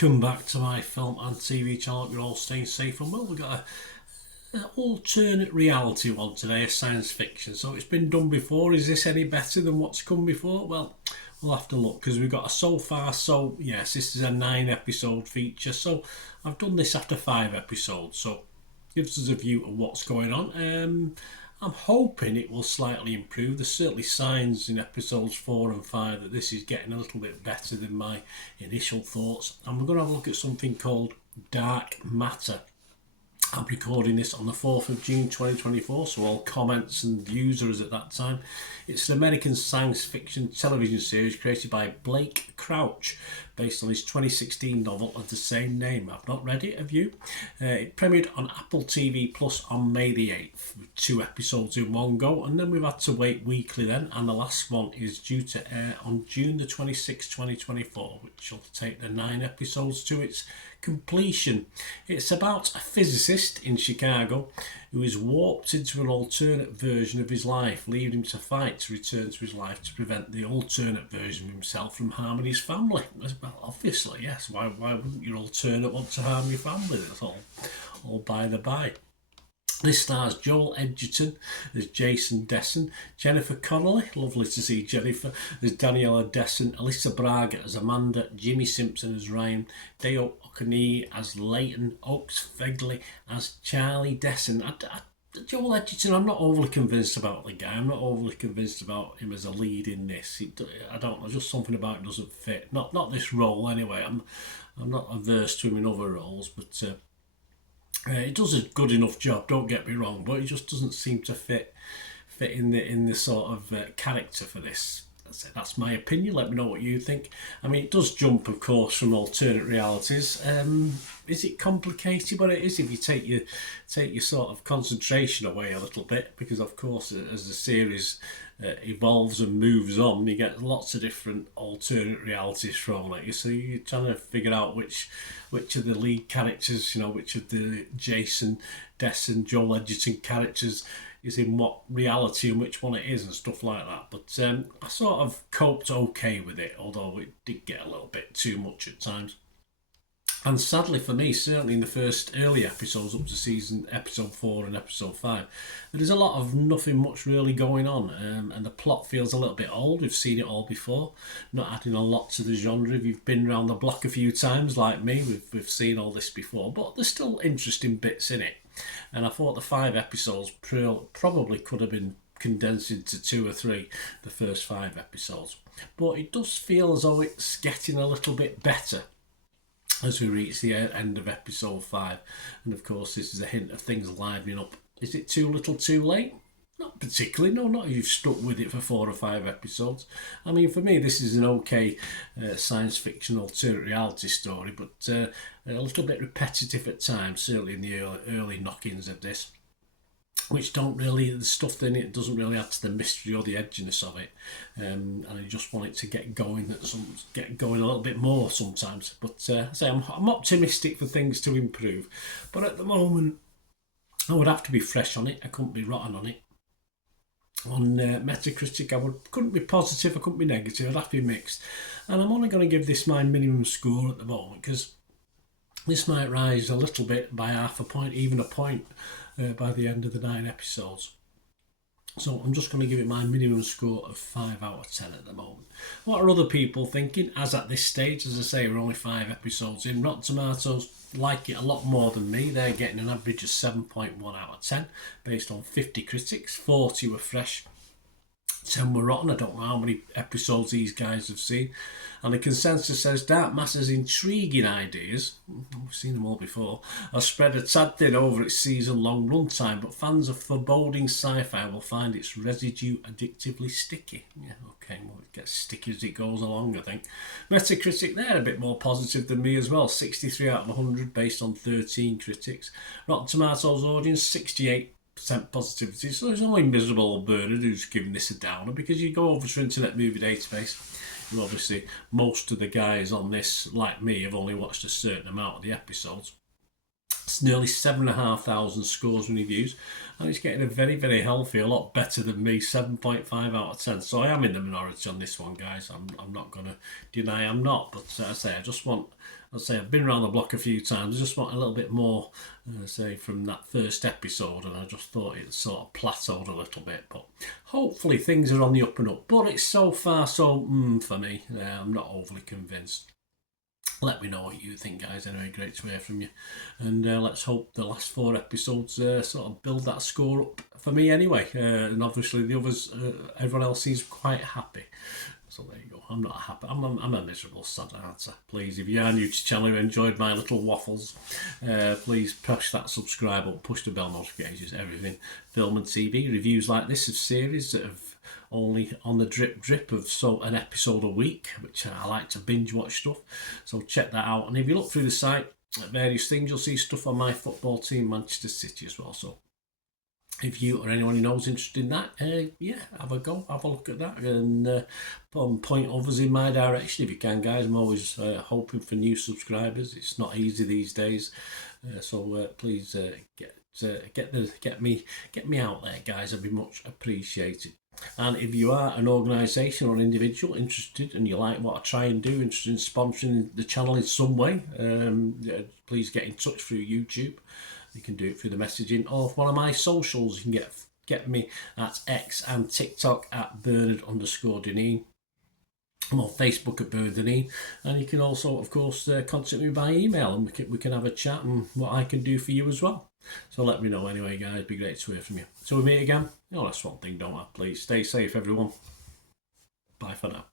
Welcome back to my film and TV channel. Hope you're all staying safe and well. We've got an alternate reality one today, a science fiction. So it's been done before. Is this any better than what's come before? Well, we'll have to look because we've got a so far. So yes, this is a 9-episode feature. So I've done this after 5 episodes. So gives us a view of what's going on. I'm hoping it will slightly improve. There's certainly signs in episodes 4 and 5 that this is getting a little bit better than my initial thoughts. And we're going to have a look at something called Dark Matter. I'm recording this on the 4th of June 2024, so all comments and views are as at that time. It's an American science fiction television series created by Blake Crouch, based on his 2016 novel of the same name. I've not read it, have you? It premiered on Apple TV Plus on May the 8th, with 2 episodes in one go, and then we've had to wait weekly then, and the last one is due to air on June the 26th, 2024, which will take the 9 episodes to its completion. It's about a physicist in Chicago who is warped into an alternate version of his life, leaving him to fight to return to his life to prevent the alternate version of himself from harming his family. Well, obviously, yes. Why wouldn't your alternate want to harm your family? That's all by the by. This stars Joel Edgerton as Jason Dessen, Jennifer Connelly, lovely to see Jennifer, as Daniela Dessen, Alyssa Braga as Amanda, Jimmy Simpson as Ryan, Deo Okuni as Leighton, Oaks Fegley as Charlie Dessen. Joel Edgerton, I'm not overly convinced about the guy. I'm not overly convinced about him as a lead in this. I don't know, just something about it doesn't fit. Not this role anyway. I'm not averse to him in other roles, but he does a good enough job, don't get me wrong, but he just doesn't seem to fit in the sort of character for this. That's my opinion. Let me know what you think. I mean, it does jump, of course, from alternate realities. Is it complicated? But it is if you take your sort of concentration away a little bit, because of course, as the series evolves and moves on, you get lots of different alternate realities thrown at you. So you're trying to figure out which of the lead characters, which of the Jason Dessen, Joel Edgerton characters is in what reality and which one it is and stuff like that. But I sort of coped okay with it, although it did get a little bit too much at times. And sadly for me, certainly in the first early episodes up to episode 4 and episode 5, there is a lot of nothing much really going on, and the plot feels a little bit old. We've seen it all before, not adding a lot to the genre. If you've been around the block a few times like me, we've seen all this before, but there's still interesting bits in it. And I thought the 5 episodes probably could have been condensed into 2 or 3, the first 5 episodes. But it does feel as though it's getting a little bit better as we reach the end of episode 5. And of course, this is a hint of things livening up. Is it too little too late? Not particularly, no, not if you've stuck with it for 4 or 5 episodes. I mean, for me, this is an okay science fiction alternate reality story, but a little bit repetitive at times, certainly in the early knockings of this, which the stuff in it doesn't really add to the mystery or the edginess of it, and I just want it to get going a little bit more sometimes. But I'm optimistic for things to improve, but at the moment I would have to be fresh on it. I couldn't be rotten on it. On Metacritic, couldn't be positive, I couldn't be negative, I'd have to be mixed. And I'm only going to give this my minimum score at the moment, because this might rise a little bit by half a point, even a point, by the end of the 9 episodes. So I'm just going to give it my minimum score of 5 out of 10 at the moment. What are other people thinking? As at this stage, as I say, we're only 5 episodes in. Rotten Tomatoes like it a lot more than me. They're getting an average of 7.1 out of 10 based on 50 critics. 40 were fresh, 10 were rotten. I don't know how many episodes these guys have seen. And the consensus says Dark Matter's intriguing ideas, we've seen them all before, are spread a tad thin over its season-long runtime, but fans of foreboding sci-fi will find its residue addictively sticky. Yeah, okay, well, it gets sticky as it goes along, I think. Metacritic, they're a bit more positive than me as well, 63 out of 100 based on 13 critics. Rotten Tomatoes audience, 68% positivity, so there's only miserable old Bernard who's giving this a downer, because you go over to Internet Movie Database, and obviously most of the guys on this, like me, have only watched a certain amount of the episodes. It's nearly 7,500 scores and reviews, and it's getting a very, very healthy, a lot better than me, 7.5 out of 10. So I am in the minority on this one, guys. I'm not going to deny I'm not, but I say I just want, I've been around the block a few times. I just want a little bit more, say, from that first episode, and I just thought it sort of plateaued a little bit. But hopefully things are on the up and up. But it's so far so for me. I'm not overly convinced. Let me know what you think, guys. Anyway, great to hear from you. And let's hope the last 4 episodes sort of build that score up for me anyway. And obviously the others, everyone else seems quite happy. So there you go. I'm not happy. I'm a miserable sad answer. Please, if you are new to the channel and enjoyed my little waffles, please push that subscribe button, push the bell notifications, everything. Film and TV reviews like this of series that have only on the drip of an episode a week, which I like to binge watch stuff. So check that out. And if you look through the site at various things, you'll see stuff on my football team, Manchester City, as well. So if you or anyone who knows interested in that, yeah, have a go, have a look at that, and point others in my direction if you can, guys. I'm always hoping for new subscribers. It's not easy these days, so please get me out there, guys. I'd be much appreciated. And if you are an organisation or an individual interested and you like what I try and do, interested in sponsoring the channel in some way, please get in touch through YouTube. You can do it through the messaging or one of my socials. You can get me at X and TikTok at Bernard_Deneen. I'm on Facebook at Bernard Deneen, and you can also, of course, contact me by email, and we can have a chat and what I can do for you as well. So let me know anyway, guys. It'd be great to hear from you. So we meet again. That's one thing, don't I? Please stay safe, everyone. Bye for now.